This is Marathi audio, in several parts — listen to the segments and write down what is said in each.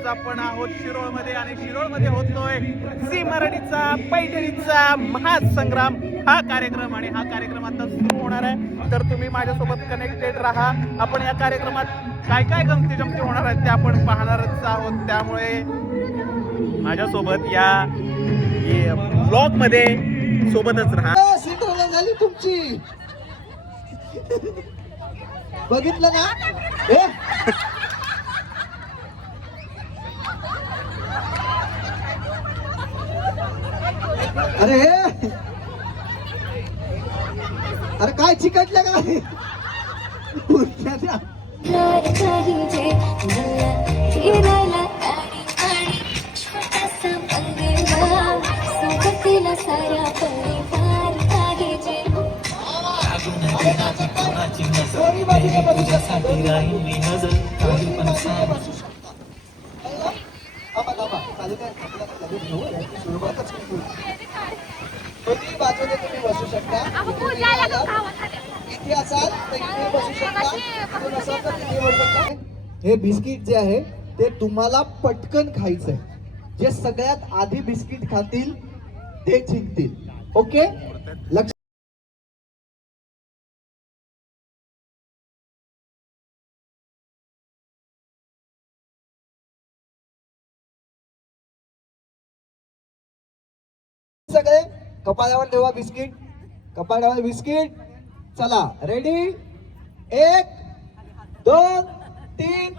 आज आपण आहोत शिरोळमध्ये आणि शिरोळमध्ये होतोय झी मराठीचा पैठणीचा महासंग्राम हा कार्यक्रम आणि हा कार्यक्रम आता सुरू होणार आहे. तर तुम्ही माझ्यासोबत कनेक्टेड राहा. आपण या कार्यक्रमात काय काय गमती जमती होणार आहेत ते आपण पाहणारच आहोत. त्यामुळे माझ्यासोबत या ब्लॉग मध्ये सोबतच राहा. झाली तुमची बघितलं ना. अरे अरे काय चिकटलं काय तुम्ही बसू शकता. इथे असाल तर इथे बसू शकता. हे बिस्किट जे आहे ते तुम्हाला पटकन खायचंय. जे सगळ्यात आधी बिस्किट खातील ते जिंकतील. ओके, लक्ष. सगळे कपाळावर ठेवा बिस्किट. कपाळावर बिस्किट. चला, रेडी, 1 2 3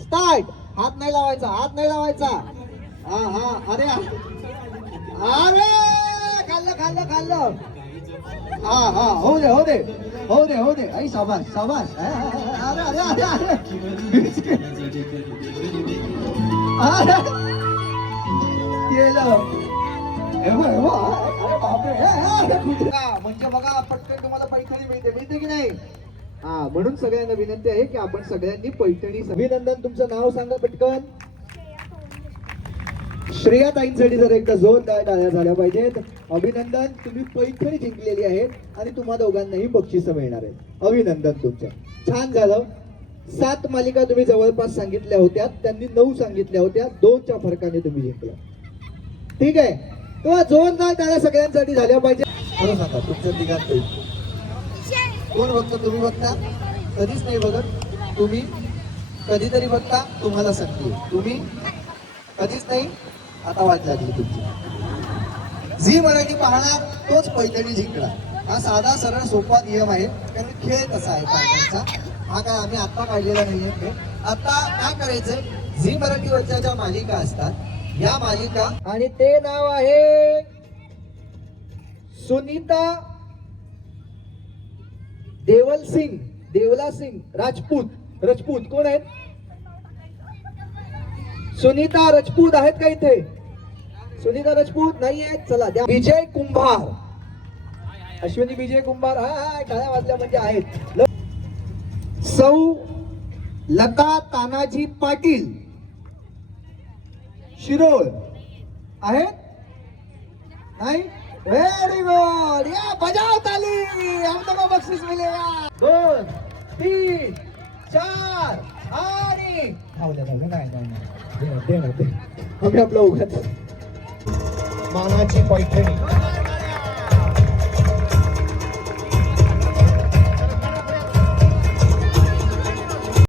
स्टार्ट. हात नाही लावायचा, हात नाही लावायचा. हा हा. अरे अरे खाल्लं खाल्लं खाल्लं. हा हा, हो दे हो दे हो दे हो दे. आई शाबास शाबास. अरे अरे अरे अरे केलं. म्हणजे बघा, पटकन तुम्हाला पैठणी मिळते की नाही. हा, म्हणून सगळ्यांना विनंती आहे की आपण सगळ्यांनी पैठणी. अभिनंदन. तुमचं नाव सांगा पटकन. श्रेया ताईंसाठी जर एकदा जोरदार टाळ्या झाल्या पाहिजेत. अभिनंदन, तुम्ही पैठणी जिंकलेली आहे आणि तुम्हा दोघांनाही बक्षीस मिळणार आहे. अभिनंदन तुमचं. छान झालं. 7 मालिका तुम्ही जवळपास सांगितल्या होत्या, त्यांनी 9 सांगितल्या होत्या. 2च्या फरकाने तुम्ही जिंकला. ठीक आहे, तेव्हा जोरदार टाळ्या सगळ्यांसाठी झाल्या पाहिजे. खरं सांगा, तुमचं तिघात कोण बघता? तुम्ही बघता? कधीच नाही बघत. तुम्ही कधीतरी बघता. तुम्हाला सांगते, तुम्ही कधीच नाही. आता वाट लागली तुमची. झी मराठी पाहणार तोच पैठणी जिंकणार. हा साधा सरळ सोपा नियम आहे. कारण खेळ कसा आहे पैठणीचा, हा काय आम्ही आता काढलेला नाहीये खेळ. आता काय करायचंय, झी मराठीवरच्या ज्या मालिका असतात, या मालिका, आणि ते नाव आहे सुनीता देवला सिंग राजपूत. राजपूत कोण आहेत? सुनीता राजपूत आहेत का इथे? सुनीता राजपूत नाही आहेत. चला द्या. विजय कुंभार, अश्विनी विजय कुंभार. हा, टाळ्या वाजल्या म्हणजे आहेत. सौ लता तानाजी पाटील शिरोळ आहेत? नाही. Very good. या बजाव ताली. हमको बक्षीस मिलेगा. 2 3 4 आणि नाही. आम्ही आपला उगाच मानाची पैठणी.